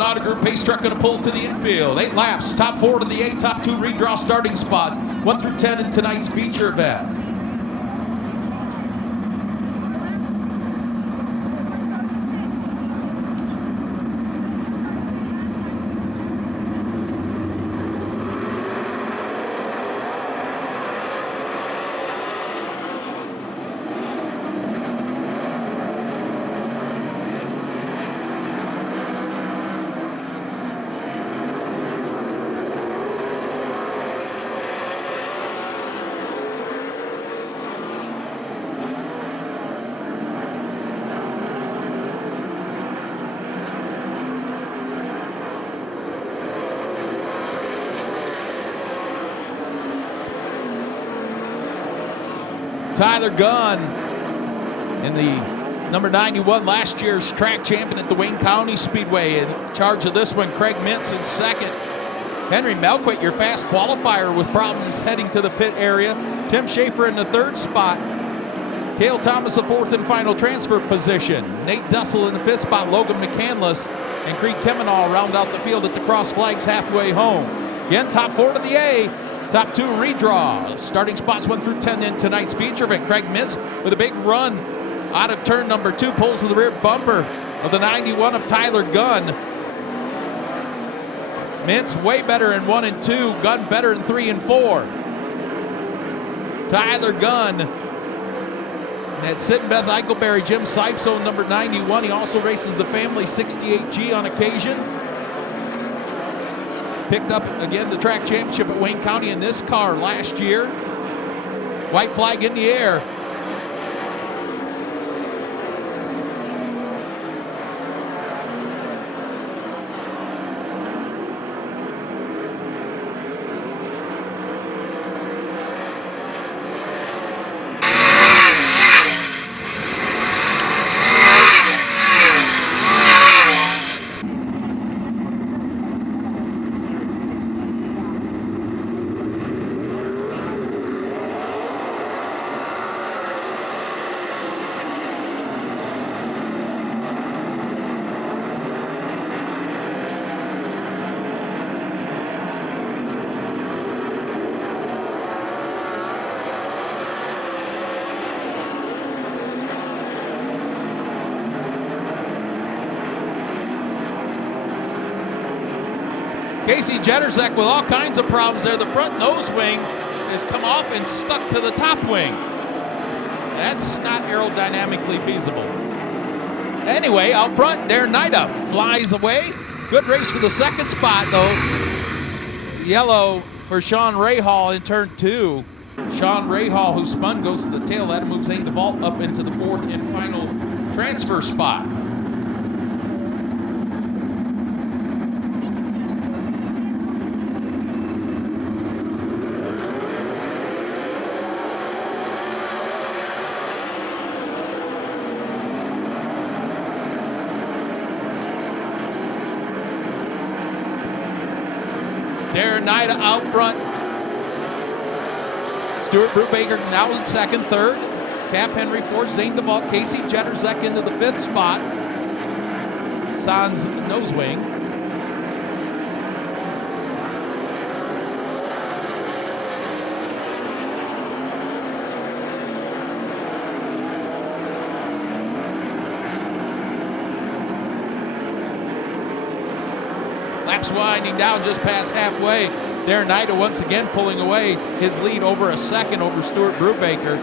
Coming out of Group A, truck going to pull to the infield. 8 laps, top 4 to the A, top 2 redraw starting spots. 1 through 10 in tonight's feature event. Tyler Gunn in the number 91, last year's track champion at the Wayne County Speedway. In charge of this one, Craig Mintz in second. Henry Melquitt, your fast qualifier with problems heading to the pit area. Tim Schaefer in the 3rd spot. Cale Thomas, the 4th and final transfer position. Nate Dussel in the 5th spot. Logan McCandless and Creed Kemenall round out the field at the cross flags halfway home. Again, top 4 to the A. Top 2 redraw. Starting spots 1 through 10 in tonight's feature event. Craig Mintz with a big run out of turn number 2. Pulls to the rear bumper of the 91 of Tyler Gunn. Mintz way better in 1 and 2. Gunn better in 3 and 4. Tyler Gunn had Sid and Beth Eichelberry, Jim Sipes, number 91. He also races the family 68G on occasion. Picked up, again, the track championship at Wayne County in this car last year. White flag in the air. Casey Jetterzek with all kinds of problems there. The front nose wing has come off and stuck to the top wing. That's not aerodynamically feasible. Anyway, out front, Darren Nida flies away. Good race for the 2nd spot, though. Yellow for Sean Rahal in turn 2. Sean Rahal, who spun, goes to the tail. That moves Zane DeVault up into the 4th and final transfer spot. Darren Nida out front. Stuart Brubaker now in 2nd, 3rd. Cap Henry 4th, Zane DeVault, Casey Jetterzek into the 5th spot. Sans nose wing. Laps winding down just past halfway. Darren Nida once again pulling away his lead over a second over Stuart Brubaker.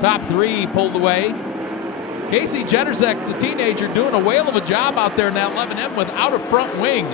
Top 3 pulled away. Casey Jetterzek, the teenager, doing a whale of a job out there in that 11M without a front wing.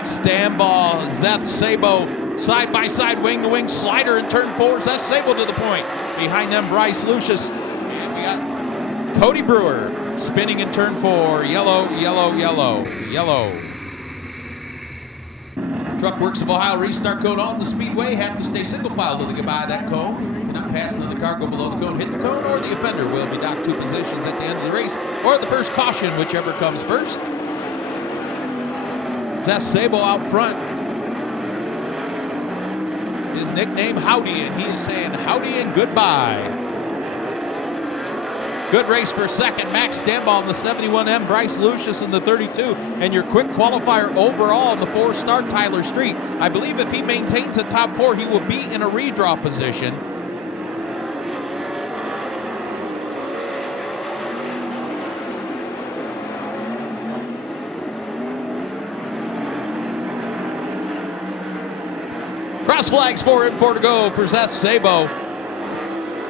Max Stambaugh, Zeth Sabo, side by side, wing to wing, slider in turn 4. Zeth Sabo to the point. Behind them, Bryce Lucius. And we got Cody Brewer spinning in turn 4. Yellow, yellow, yellow, yellow. Truck Works of Ohio restart cone on the speedway. Have to stay single file to the goodbye of that cone. Cannot pass into the car, go below the cone, hit the cone, or the offender will be docked 2 positions at the end of the race, or the first caution, whichever comes first. Zeth Sabo out front. His nickname Howdy, and he is saying howdy and goodbye. Good race for second. Max Stambaugh in the 71M, Bryce Lucius in the 32, and your quick qualifier overall in the 4-star Tyler Street. I believe if he maintains a top 4, he will be in a redraw position. Cross flags 4 and 4 to go for Zeth Sabo.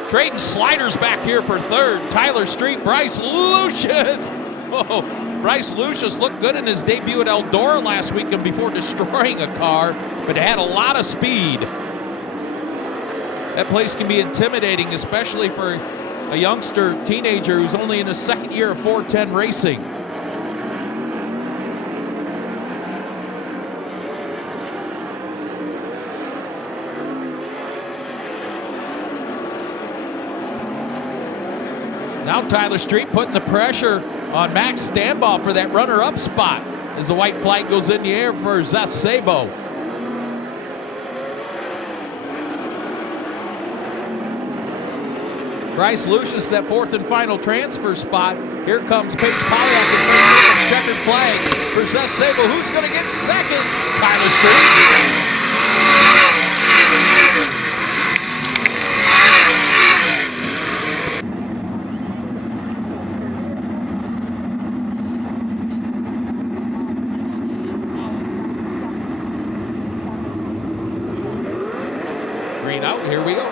Trading sliders back here for third. Tyler Street, Bryce Lucius. Oh, Bryce Lucius looked good in his debut at Eldora last weekend before destroying a car, but it had a lot of speed. That place can be intimidating, especially for a youngster teenager who's only in his second year of 410 racing. Now Tyler Street putting the pressure on Max Stambaugh for that runner-up spot as the white flag goes in the air for Zeth Sabo. Bryce Lucius, that 4th and final transfer spot. Here comes Paige Polyak and checkered flag for Zeth Sabo. Who's going to get second? Tyler Street. Green out, here we go.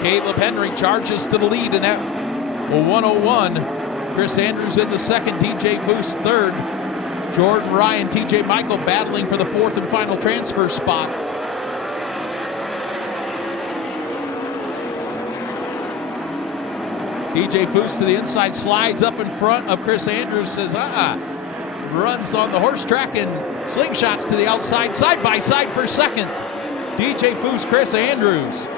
Caleb Henry charges to the lead in that 101. Chris Andrews into second, DJ Foose third. Jordan Ryan, TJ Michael battling for the 4th and final transfer spot. DJ Foose to the inside, slides up in front of Chris Andrews, says, runs on the horse track and slingshots to the outside, side by side for second. DJ Foose, Chris Andrews.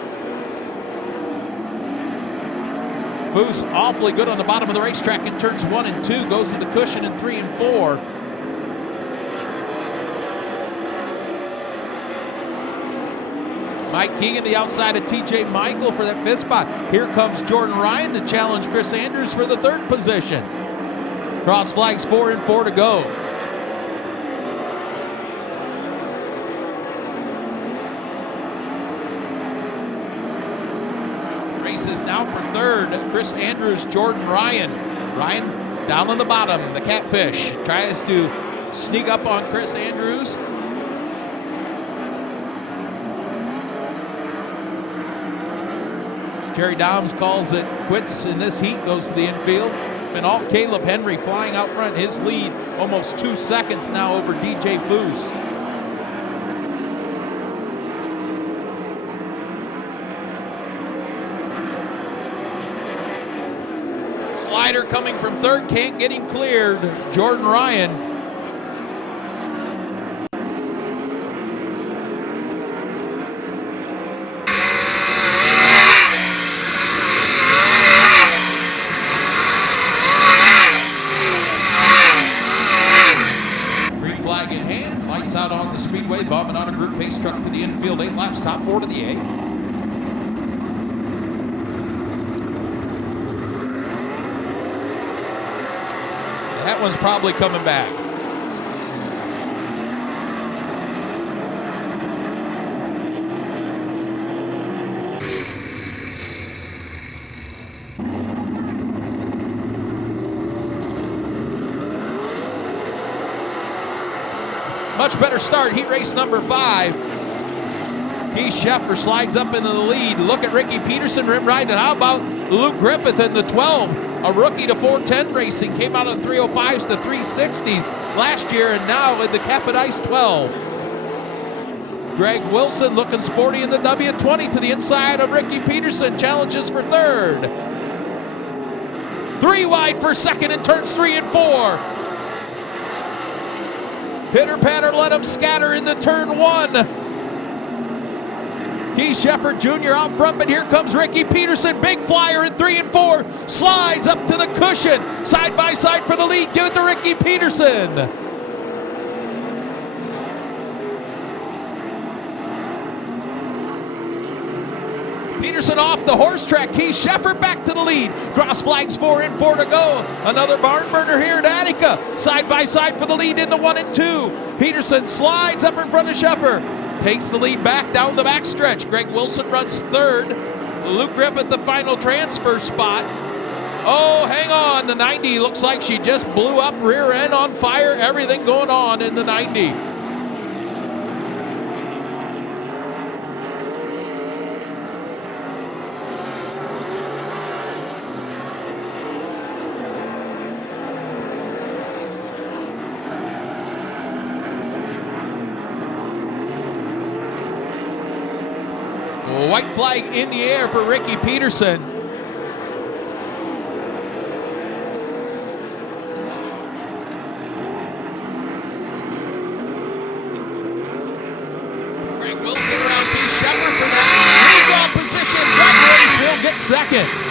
Foose awfully good on the bottom of the racetrack in turns 1 and 2, goes to the cushion in 3 and 4. Mike Keegan the outside of TJ Michael for that 5th spot. Here comes Jordan Ryan to challenge Chris Andrews for the 3rd position. Cross flags 4 and 4 to go. Races now for 3rd. Chris Andrews, Jordan Ryan. Ryan down on the bottom. The Catfish tries to sneak up on Chris Andrews. Jerry Doms calls it quits in this heat, goes to the infield. It's been all Caleb Henry flying out front. His lead almost 2 seconds now over DJ Foose. Slider coming from 3rd, can't get him cleared. Jordan Ryan. Green flag in hand, lights out on the speedway, bombing on a group pace truck to the infield, 8 laps, top 4 to the A. That one's probably coming back. Much better start, heat race number 5. Keith Sheffer slides up into the lead. Look at Ricky Peterson rim right, and how about Luke Griffith in the 12? a rookie to 410 Racing, came out of 305s to 360s last year, and now in the Cap and Ice 12. Greg Wilson looking sporty in the W20 to the inside of Ricky Peterson, challenges for third. 3 wide for second in turns 3 and 4. Pitter patter, let him scatter into turn 1. Keith Shepard Jr. out front, but here comes Ricky Peterson. Big flyer in 3 and 4. Slides up to the cushion. Side by side for the lead. Give it to Ricky Peterson. Peterson off the horse track. Keith Shepard back to the lead. Cross flags 4 and 4 to go. Another barn burner here at Attica. Side by side for the lead into 1 and 2. Peterson slides up in front of Shepard. Takes the lead back down the backstretch. Greg Wilson runs third. Luke Griffith the final transfer spot. Oh, hang on. The 90 looks like she just blew up, rear end on fire. Everything going on in the 90. White flag in the air for Ricky Peterson. Greg Wilson around Keith Shepard for that. Lead off position. Greg Wilson will get second.